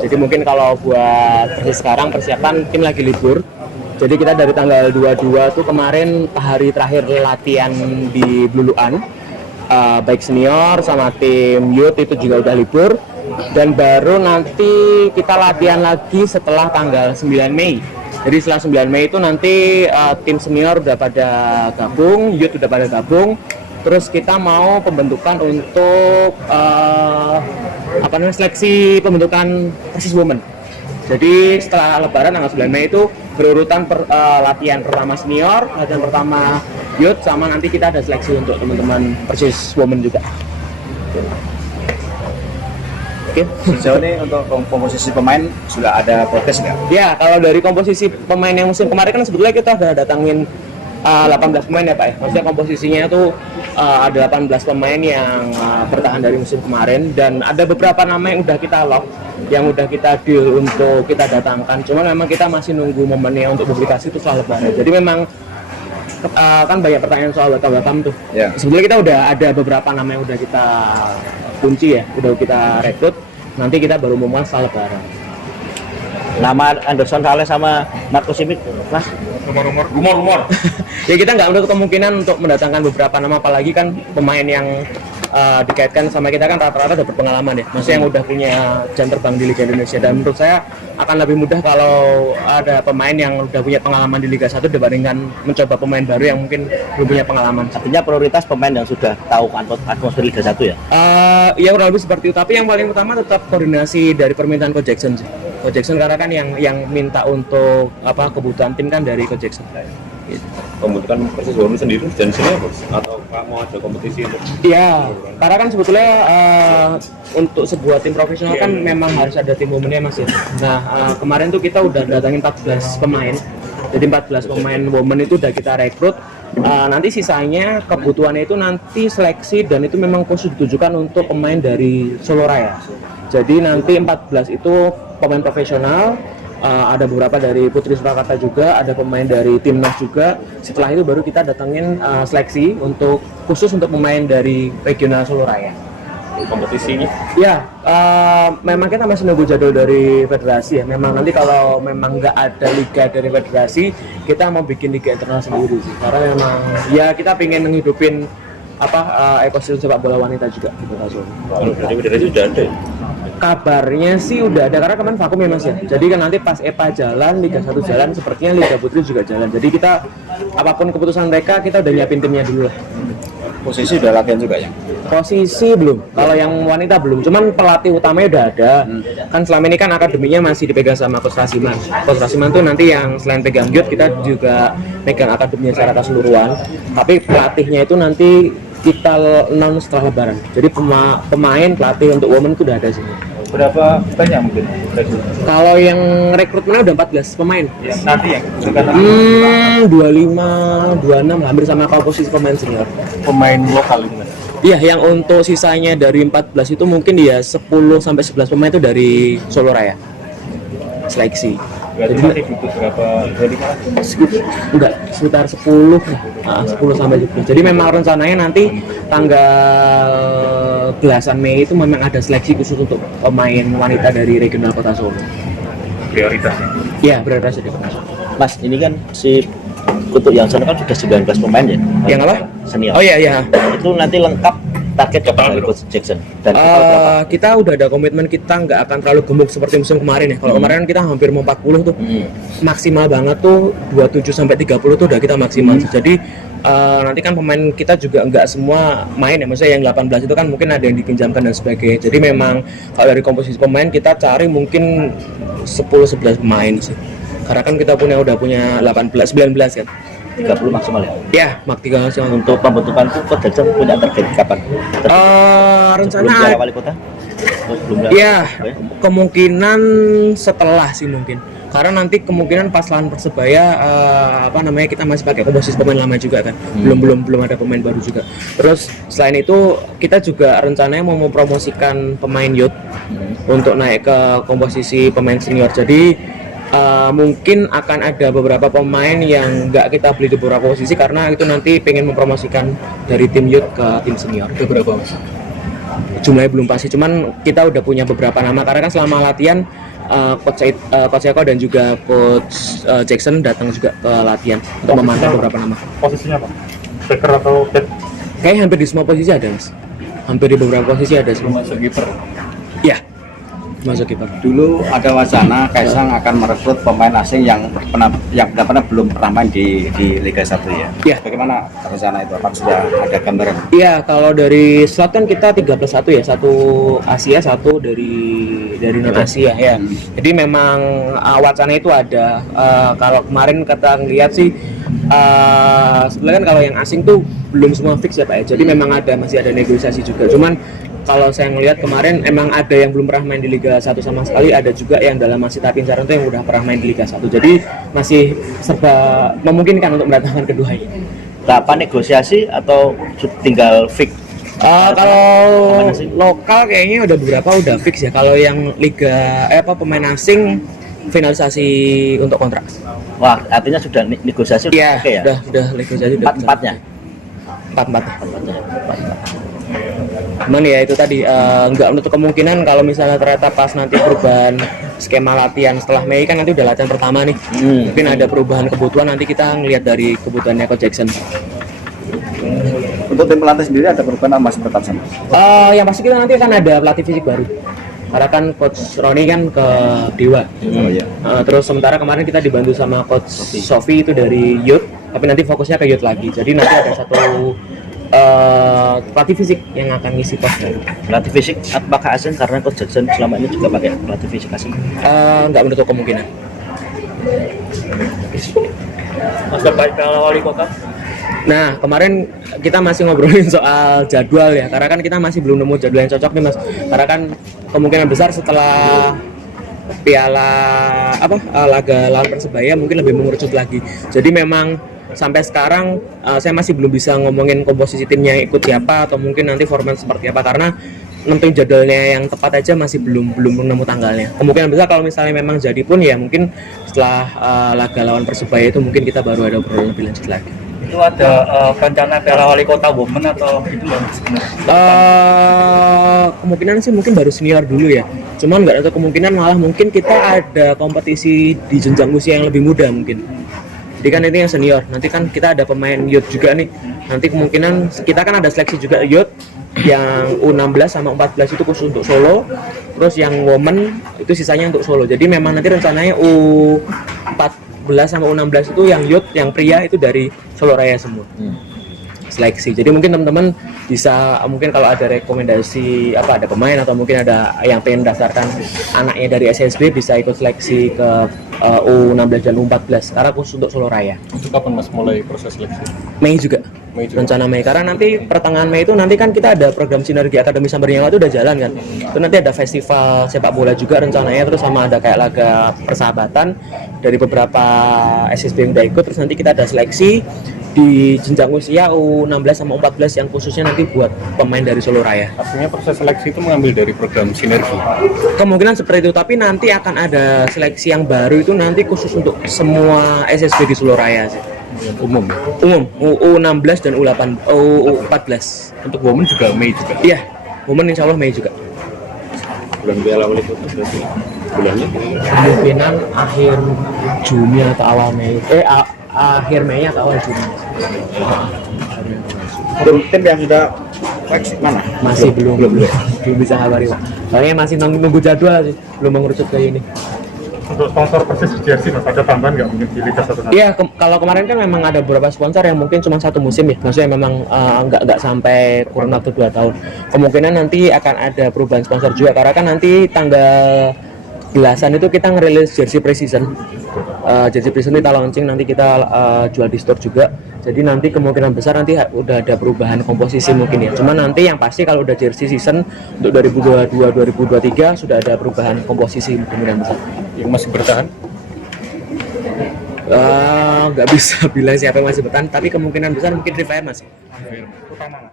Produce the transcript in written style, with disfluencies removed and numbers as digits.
Jadi mungkin kalau buat Persis sekarang persiapan tim lagi libur. Jadi kita dari tanggal 22 tuh kemarin hari terakhir latihan di Bluluan, baik senior sama tim youth itu juga udah libur. Dan baru nanti kita latihan lagi setelah tanggal 9 Mei. Jadi setelah 9 Mei itu nanti tim senior udah pada gabung, youth udah pada gabung. Terus kita mau pembentukan untuk seleksi pembentukan Persis Women. Jadi setelah Lebaran tanggal 9 Mei itu berurutan latihan pertama senior, latihan pertama youth, sama nanti kita ada seleksi untuk teman-teman Persis Women juga. Oke. Sejauh ini untuk komposisi pemain sudah ada progres nggak? Ya, kalau dari komposisi pemain yang musim kemarin kan sebetulnya kita udah datangin 18 pemain ya Pak ya. Maksudnya komposisinya itu ada 18 pemain yang bertahan dari musim kemarin, dan ada beberapa nama yang udah kita lock, yang udah kita deal untuk kita datangkan. Cuma memang kita masih nunggu momennya untuk publikasi itu setelah Lebaran. Jadi memang kan banyak pertanyaan soal Batam tuh. Yeah. Sebetulnya kita udah ada beberapa nama yang udah kita kunci ya, udah kita rekrut. Nanti kita baru ngomong setelah Lebaran. Nama Anderson Saleh sama Marco Simic, Mas? Rumor. Ya kita nggak menutup kemungkinan untuk mendatangkan beberapa nama, apalagi kan pemain yang dikaitkan sama kita kan rata-rata udah berpengalaman ya, maksudnya yang udah punya jam terbang di Liga Indonesia. Dan menurut saya akan lebih mudah kalau ada pemain yang udah punya pengalaman di Liga 1 dibandingkan mencoba pemain baru yang mungkin belum punya pengalaman. Artinya prioritas pemain yang sudah tahu atmosfer Liga 1 ya? Ya kurang lebih seperti itu, tapi yang paling utama tetap koordinasi dari permintaan Coach Jackson sih. Coach Jackson karena kan yang minta untuk kebutuhan tim kan dari Coach Jackson. Gitu. Pembentukan Persis Women sendiri dan sini atau mau ada kompetisi untuk? Iya, karena kan sebetulnya untuk sebuah tim profesional kan memang harus ada tim womennya Mas ya. Nah kemarin tuh kita udah datangin 14 pemain, jadi 14 pemain women itu udah kita rekrut. Nanti sisanya kebutuhannya itu nanti seleksi, dan itu memang khusus ditujukan untuk pemain dari Solo Raya. Jadi nanti 14 itu pemain profesional. Ada beberapa dari Putri Surakarta juga, ada pemain dari Timnas juga. Setelah itu baru kita datengin seleksi khusus untuk pemain dari regional Solo Raya. Kompetisinya? Ya, memang kita masih nunggu jadwal dari federasi ya. Memang nanti kalau memang nggak ada liga dari federasi, kita mau bikin liga internal sendiri sih. Karena memang ya kita pengen menghidupin ekosistem sepak bola wanita juga di Kota Solo. Kalau dari federasi sudah ada ya? Kabarnya sih udah ada, karena kemarin vakum ya Mas ya. Jadi kan nanti pas EPA jalan, Liga 1 jalan, sepertinya Liga Putri juga jalan. Jadi kita apapun keputusan mereka, kita udah nyiapin timnya dulu lah. Posisi udah latihan juga ya? Posisi belum, kalau yang wanita belum, cuman pelatih utamanya udah ada. Kan selama ini kan akademinya masih dipegang sama Coach Rasiman. Coach Rasiman tuh nanti yang selain pegang youth, kita juga pegang akademinya secara keseluruhan. Tapi pelatihnya itu nanti kita announce setelah Lebaran. Jadi pemain pelatih untuk women itu udah ada sih. Berapa banyak mungkin? Kalau yang rekrutmennya udah 14 pemain. Ya, nanti yang 25, 26 hampir sama komposisi pemain senior. pemain lokal itu Mas? Iya, yang untuk sisanya dari 14 itu mungkin ya 10 sampai 11 pemain itu dari Solo Raya. Seleksi. Berarti nanti butuh berapa? 25? Enggak, sekitar 10 lah. 10 sampai 10. Jadi memang rencananya nanti tanggal belasan Mei itu memang ada seleksi khusus untuk pemain wanita dari regional Kota Solo. Prioritasnya? Iya, prioritas di Kota Solo. Mas, ini kan si Kutuk yang sana kan sudah 19 pemain ya? Yang apa? Senior. Oh iya. Itu nanti lengkap target kapan dari Coach Jackson? Dan berapa? Kita udah ada komitmen, kita nggak akan terlalu gemuk seperti musim kemarin ya. Kalau kemarin kita hampir mau 40 tuh. Maksimal banget tuh 27 sampai 30 tuh udah kita maksimal. Jadi nanti kan pemain kita juga nggak semua main ya. Maksudnya yang 18 itu kan mungkin ada yang dipinjamkan dan sebagainya. Jadi memang kalau dari komposisi pemain kita cari mungkin 10-11 pemain sih. Karena kan kita udah punya 18-19 kan. 30 maksimal ya? Ya, maksimal. Untuk pembentukan itu Coach Jackson punya target kapan? Rencana Sebelum wali kota? ya, kemungkinan setelah sih mungkin. Karena nanti kemungkinan pas lawan Persebaya kita masih pakai komposisi pemain lama juga kan. Belum ada pemain baru juga. Terus selain itu kita juga rencananya mau mempromosikan pemain youth untuk naik ke komposisi pemain senior. Jadi mungkin akan ada beberapa pemain yang nggak kita beli di beberapa posisi karena itu nanti pengen mempromosikan dari tim youth ke tim senior. Beberapa jumlahnya belum pasti, cuman kita udah punya beberapa nama karena kan selama latihan Coach Eko dan juga Coach Jackson datang juga ke latihan untuk memantau beberapa nama. Posisinya apa? Backer atau back? Kayaknya hampir di semua posisi ada, Mas. Hampir di beberapa posisi ada semua. Masuk kiper. Iya, masuk kiper. Dulu ada wacana Kaisang akan merekrut pemain asing yang belum pernah main di Liga 1 ya. Iya. Bagaimana rencana itu? Apakah sudah ada gambaran? Iya, kalau dari slot kan kita 3+1 ya, satu Asia, satu dari non Asia ya. Jadi memang wacana itu ada. Kalau kemarin kita ngeliat sih, sebenarnya kan kalau yang asing tuh belum semua fix ya Pak ya. Jadi memang masih ada negosiasi juga. Cuman kalau saya ngelihat kemarin emang ada yang belum pernah main di Liga 1 sama sekali, ada juga yang dalam masih tahap pencarian tuh yang udah pernah main di Liga 1. Jadi masih serba memungkinkan untuk mendatangkan keduanya. Apa negosiasi atau tinggal fix? Kalau lokal kayaknya udah beberapa udah fix ya. Kalau yang liga pemain asing finalisasi untuk kontrak. Wah, artinya sudah negosiasi Iya, oke ya? udah negosiasi udah. Empat-empatnya? Empat. Empat-empatnya. Cuman ya itu tadi nggak menutup kemungkinan kalau misalnya ternyata pas nanti perubahan skema latihan setelah Mei kan nanti udah latihan pertama nih. Mungkin ada perubahan kebutuhan, nanti kita ngelihat dari kebutuhannya Coach Jackson. Untuk tim pelatih sendiri ada perubahan masih tetap sama? Yang pasti kita nanti akan ada pelatih fisik baru. Karena kan Coach Roni kan ke Dewa. Oh iya. Terus sementara kemarin kita dibantu sama Coach Sofi itu dari Youth, tapi nanti fokusnya ke Youth lagi. Jadi nanti ada satu pelatih fisik yang akan ngisi pos baru. Pelatih fisik apakah asing karena Coach Jackson selama ini juga pakai pelatih fisik asing? Nggak menutup kemungkinan. Mas terkait wali kota? Nah, kemarin kita masih ngobrolin soal jadwal ya, karena kan kita masih belum nemu jadwal yang cocok nih Mas. Karena kan kemungkinan besar setelah piala laga lawan Persebaya mungkin lebih mengerucut lagi. Jadi memang sampai sekarang saya masih belum bisa ngomongin komposisi timnya yang ikut siapa atau mungkin nanti format seperti apa, karena nentuin jadwalnya yang tepat aja masih belum nemu tanggalnya. Kemungkinan besar kalau misalnya memang jadi pun ya mungkin setelah laga lawan Persebaya itu mungkin kita baru ada obrolan lebih lanjut lagi. Itu ada rencana piala wali kota women atau itu kemungkinan sih mungkin baru senior dulu ya. Cuman nggak ada kemungkinan malah mungkin kita ada kompetisi di jenjang usia yang lebih muda mungkin. Jadi kan ini yang senior. Nanti kan kita ada pemain youth juga nih. Nanti kemungkinan kita kan ada seleksi juga youth yang U16 sama U14 itu khusus untuk Solo. Terus yang women itu sisanya untuk Solo. Jadi memang nanti rencananya U14 sama U16 itu yang youth, yang pria itu dari Solo Raya semua. Seleksi. Jadi mungkin teman-teman bisa mungkin kalau ada rekomendasi ada pemain atau mungkin ada yang pengen daftarkan anaknya dari SSB bisa ikut seleksi ke U16 dan U14 karena khusus untuk Solo Raya. Itu kapan Mas mulai proses seleksi? Mei juga. Rencana Mei, karena nanti pertengahan Mei itu nanti kan kita ada program sinergi Akademi Sambernyala itu udah jalan kan. Itu nanti ada festival sepak bola juga rencananya, terus sama ada kayak laga persahabatan dari beberapa SSB yang udah ikut, terus nanti kita ada seleksi di jenjang usia U16 sama U14 yang khususnya nanti buat pemain dari Solo Raya. Artinya proses seleksi itu mengambil dari program sinergi? Kemungkinan seperti itu, tapi nanti akan ada seleksi yang baru itu nanti khusus untuk semua SSB di Solo Raya sih. Umum U16 dan U14. Untuk women juga Mei juga? Iya, women insya Allah Mei juga. Bulan piala wali kota berarti bulannya Kemungkinan akhir Juni atau awal Mei. Akhir Mei atau awal Juni. Tim yang sudah fix mana? Masih belum bisa kabari Pak. Soalnya masih nunggu jadwal sih, belum mengerucut ke ini. Untuk sponsor Persis jersey Mas, ada tambahan nggak mungkin di Liga 1? Iya, kalau kemarin kan memang ada beberapa sponsor yang mungkin cuma satu musim ya, maksudnya memang nggak sampai kurun waktu 2 tahun. Kemungkinan nanti akan ada perubahan sponsor juga, karena kan nanti tanggal belasan itu kita ngerilis jersey preseason. Jersey preseason kita launching, nanti kita jual di store juga. Jadi nanti kemungkinan besar nanti udah ada perubahan komposisi mungkin ya. Cuma nanti yang pasti kalau udah jersey season untuk 2022-2023 sudah ada perubahan komposisi kemungkinan besar. Yang masih bertahan? Nggak bisa bilang siapa yang masih bertahan, tapi kemungkinan besar mungkin River masih. Utama.